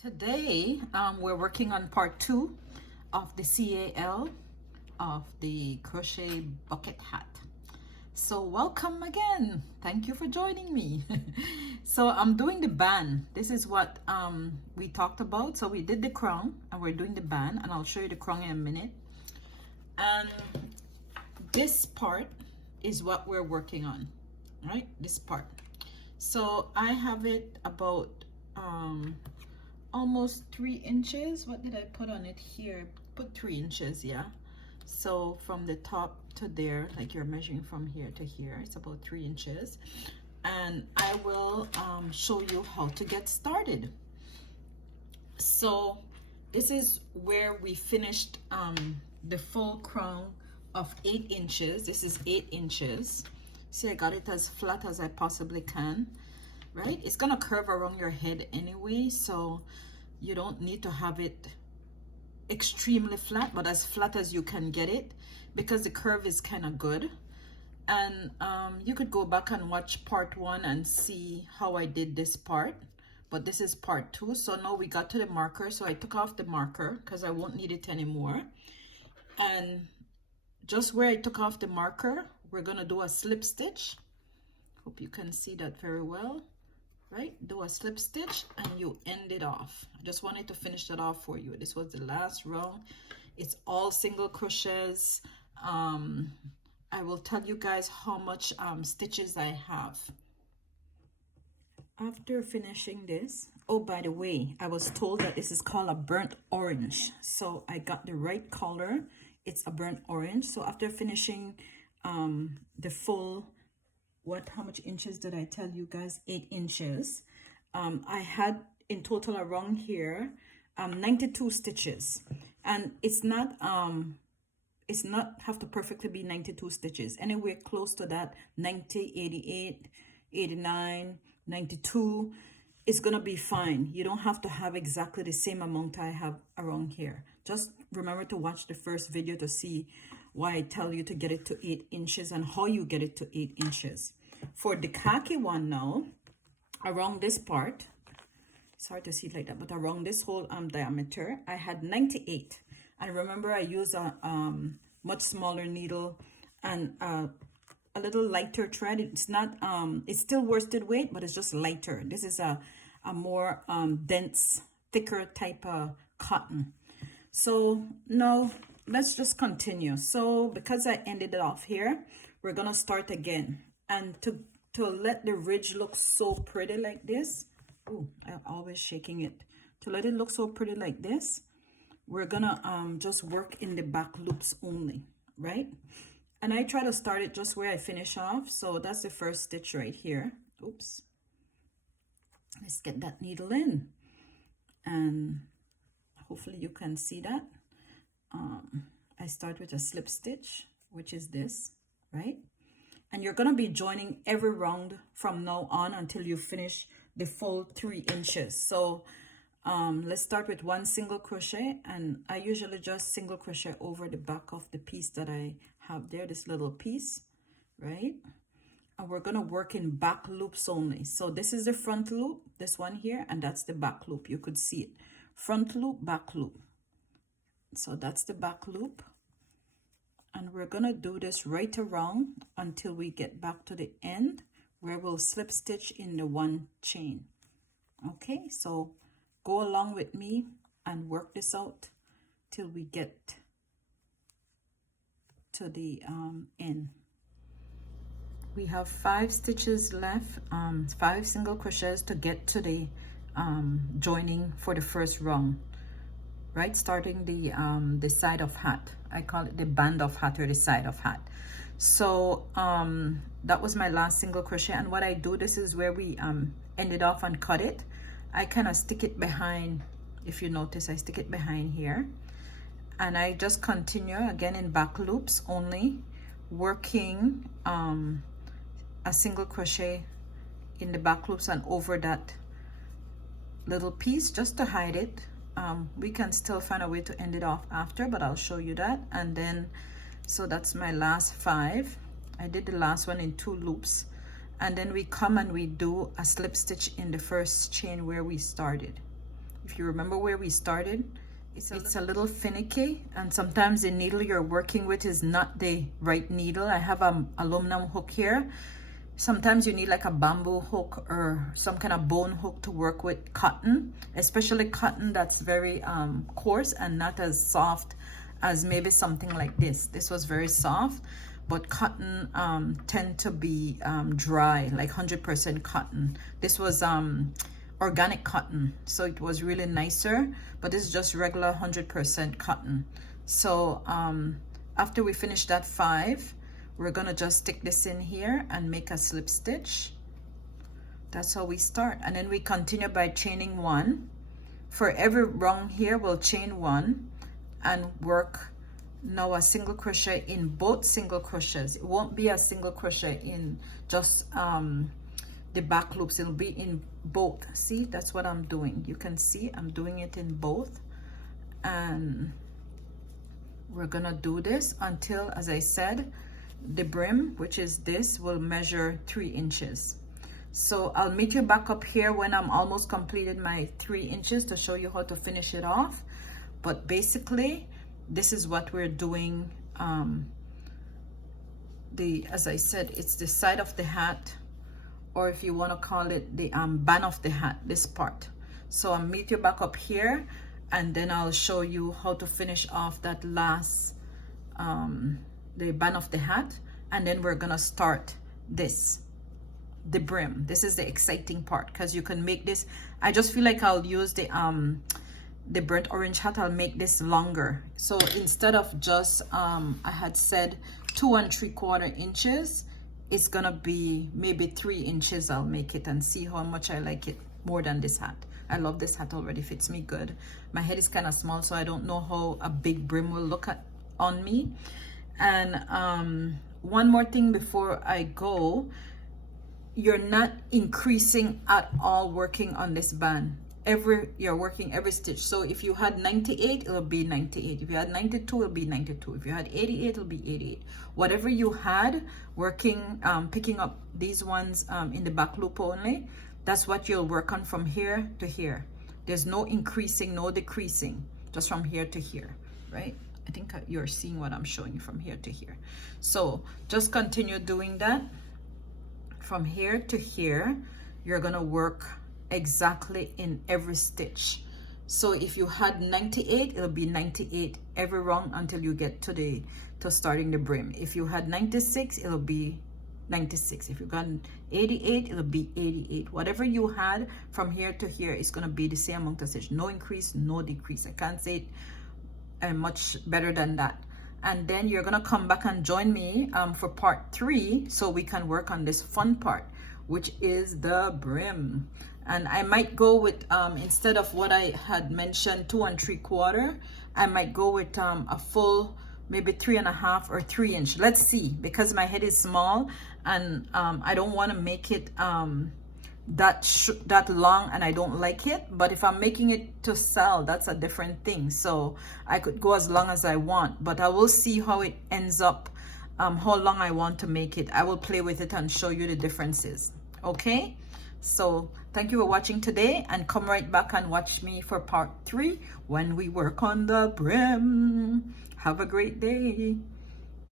Today, we're working on part 2 of the C.A.L of the crochet bucket hat. So welcome again. Thank you for joining me. So I'm doing the band. This is what we talked about. So we did the crown and we're doing the band, and I'll show you the crown in a minute. And this part is what we're working on, right? This part. So I have it about almost 3 inches. What did I put on it here? Put 3 inches, yeah. So from the top to there, like you're measuring from here to here, it's about 3 inches. And I will show you how to get started. So this is where we finished the full crown of 8 inches. This is 8 inches. See, I got it as flat as I possibly can, right? It's gonna curve around your head anyway, so you don't need to have it extremely flat, but as flat as you can get it, because the curve is kind of good. And you could go back and watch part 1 and see how I did this part, but this is part 2. So now we got to the marker, so I took off the marker because I won't need it anymore. And just where I took off the marker, we're gonna do a slip stitch. Hope you can see that very well, right? Do a slip stitch and you end it off. I just wanted to finish that off for you. This was the last round. It's all single crochets. I will tell you guys how much stitches I have. After finishing this, oh, by the way, I was told that this is called a burnt orange. So I got the right color. It's a burnt orange. So after finishing the full, how much inches did I tell you guys? 8 inches. I had in total around here 92 stitches, and it's not have to perfectly be 92 stitches. Anywhere close to that, 90, 88, 89, 92 is gonna be fine. You don't have to have exactly the same amount I have around here. Just remember to watch the first video to see why I tell you to get it to 8 inches and how you get it to 8 inches. For the khaki one now, around this part, it's hard to see it like that, but around this whole diameter, I had 98. And remember, I use a much smaller needle and a little lighter thread. It's not, it's still worsted weight, but it's just lighter. This is a more dense, thicker type of cotton. So now let's just continue. So because I ended it off here, we're gonna start again. And to let the ridge look so pretty like this, oh, I'm always shaking it. To let it look so pretty like this, we're gonna just work in the back loops only, right? And I try to start it just where I finish off. So that's the first stitch right here. Oops. Let's get that needle in. And hopefully you can see that. I start with a slip stitch, which is this, right? And you're gonna be joining every round from now on until you finish the full 3 inches. So let's start with 1 single crochet, and I usually just single crochet over the back of the piece that I have there, this little piece, right? And we're gonna work in back loops only. So this is the front loop, this one here, and that's the back loop. You could see it, front loop, back loop. So that's the back loop, and we're gonna do this right around until we get back to the end where we'll slip stitch in the 1 chain. Okay, so go along with me and work this out till we get to the end. We have 5 stitches left, 5 single crochets to get to the joining for the first round, right? Starting the side of hat. I call it the band of hat or the side of hat. So that was my last single crochet, and what I do, this is where we ended off and cut it. I kind of stick it behind. If you notice, I stick it behind here, and I just continue again in back loops only, working a single crochet in the back loops and over that little piece just to hide it. We can still find a way to end it off after, but I'll show you that. And then, so that's my last 5. I did the last one in 2 loops, and then we come and we do a slip stitch in the first chain where we started. if you remember where we started, it's a little finicky, and sometimes the needle you're working with is not the right needle. I have an aluminum hook here. Sometimes you need like a bamboo hook or some kind of bone hook to work with cotton, especially cotton that's very coarse and not as soft as maybe something like this. This was very soft, but cotton tend to be dry, like 100% cotton. This was organic cotton, so it was really nicer, but this is just regular 100% cotton. So after we finish that 5, we're gonna just stick this in here and make a slip stitch. That's how we start, and then we continue by chaining 1. For every rung here, we'll chain 1 and work now a single crochet in both single crochets. It won't be a single crochet in just the back loops, it'll be in both. See, that's what I'm doing. You can see I'm doing it in both, and we're gonna do this until, as I said, the brim, which is this, will measure 3 inches. So I'll meet you back up here when I'm almost completed my 3 inches to show you how to finish it off. But basically, this is what we're doing. As I said, it's the side of the hat, or if you want to call it the band of the hat, this part. So I'll meet you back up here, and then I'll show you how to finish off that last the band of the hat, and then we're gonna start this, the brim. This is the exciting part, because you can make this. I just feel like I'll use the burnt orange hat. I'll make this longer. So instead of just I had said 2 3/4 inches, it's gonna be maybe 3 inches. I'll make it and see how much I like it more than this hat. I love this hat already, fits me good. My head is kind of small, so I don't know how a big brim will look on me. And one more thing before I go, you're not increasing at all working on this band. You're working every stitch. So if you had 98, it'll be 98. If you had 92, it'll be 92. If you had 88, it'll be 88. Whatever you had working, picking up these ones in the back loop only, that's what you'll work on from here to here. There's no increasing, no decreasing, just from here to here, right? I think you're seeing what I'm showing you from here to here. So just continue doing that. From here to here, you're gonna work exactly in every stitch. So if you had 98, it'll be 98 every rung until you get to starting the brim. If you had 96, it'll be 96. If you got 88, it'll be 88. Whatever you had from here to here is gonna be the same amount of stitch. No increase, no decrease. I can't say it much better than that. And then you're gonna come back and join me for part 3, so we can work on this fun part, which is the brim. And I might go with instead of what I had mentioned 2 3/4, I might go with a full maybe 3.5 or 3 inch. Let's see, because my head is small and I don't want to make it that long, and I don't like it. But if I'm making it to sell, that's a different thing. So I could go as long as I want, but I will see how it ends up, how long I want to make it. I will play with it and show you the differences. Okay, so thank you for watching today, and come right back and watch me for part 3 when we work on the brim. Have a great day.